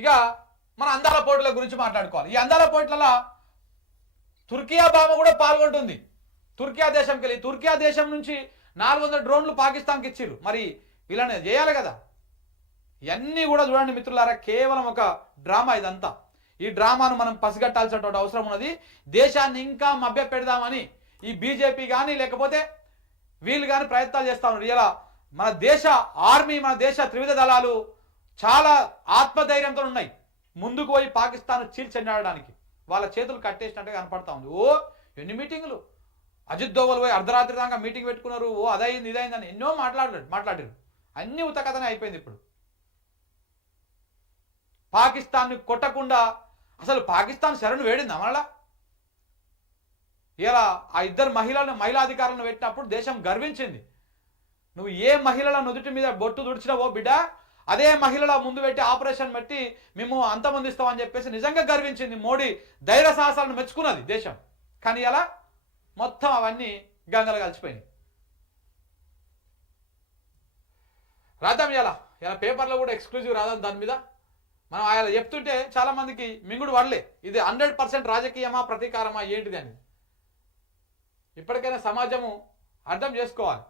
ఇక మన అందాల పోటీల గురించి మాట్లాడుకోవాలి. ఈ అందాల పోటీలలో తుర్కియా భామ కూడా పాల్గొంటుంది. తుర్కియా దేశంకి వెళ్ళి తుర్కియా దేశం నుంచి 400 డ్రోన్లు పాకిస్తాన్కి ఇచ్చిర్రు. మరి వీళ్ళని చేయాలి కదా. ఇవన్నీ కూడా చూడండి మిత్రులారా, కేవలం ఒక డ్రామా ఇదంతా. ఈ డ్రామాను మనం పసిగట్టాల్సినటువంటి అవసరం ఉన్నది. దేశాన్ని ఇంకా మభ్య పెడదామని ఈ బీజేపీ కానీ లేకపోతే వీళ్ళు కానీ ప్రయత్నాలు చేస్తా ఉన్నారు. ఇలా మన దేశ ఆర్మీ, మన దేశ త్రివిధ దళాలు చాలా ఆత్మధైర్యంతో ఉన్నాయి. ముందుకు పోయి పాకిస్తాన్ చీల్చెండడానికి వాళ్ళ చేతులు కట్టేసినట్టుగా కనపడతా ఉంది. ఓ ఎన్ని మీటింగులు, అజిత్ దోవల్ పోయి అర్ధరాత్రి దాకా మీటింగ్ పెట్టుకున్నారు. ఓ అదైంది ఇదైందని ఎన్నో మాట్లాడారు. అన్ని ఉతకథనే అయిపోయింది. ఇప్పుడు పాకిస్తాన్ని కొట్టకుండా అసలు పాకిస్తాన్ శరణు వేడింది మరలా. ఇలా ఆ ఇద్దరు మహిళా అధికారులను పెట్టినప్పుడు దేశం గర్వించింది. నువ్వు ఏ మహిళల నుదుటి మీద బొట్టు దుడిచినావో బిడ్డ, అదే మహిళల ముందు పెట్టి ఆపరేషన్ పెట్టి మేము అంతమందిస్తామని చెప్పేసి నిజంగా గర్వించింది. మోడీ ధైర్య సాహసాలను మెచ్చుకున్నది దేశం. కానీ ఇలా మొత్తం అవన్నీ గంగలు కలిసిపోయినాయి. రాద్దాం ఇలా పేపర్లో కూడా ఎక్స్క్లూజివ్ రాద్దాం దాని మీద. మనం ఆయన చెప్తుంటే చాలా మందికి మింగుడు వడలే. ఇది 100% రాజకీయమా ప్రతీకారమా ఏంటిది అని. ఇప్పటికైనా సమాజము అర్థం చేసుకోవాలి.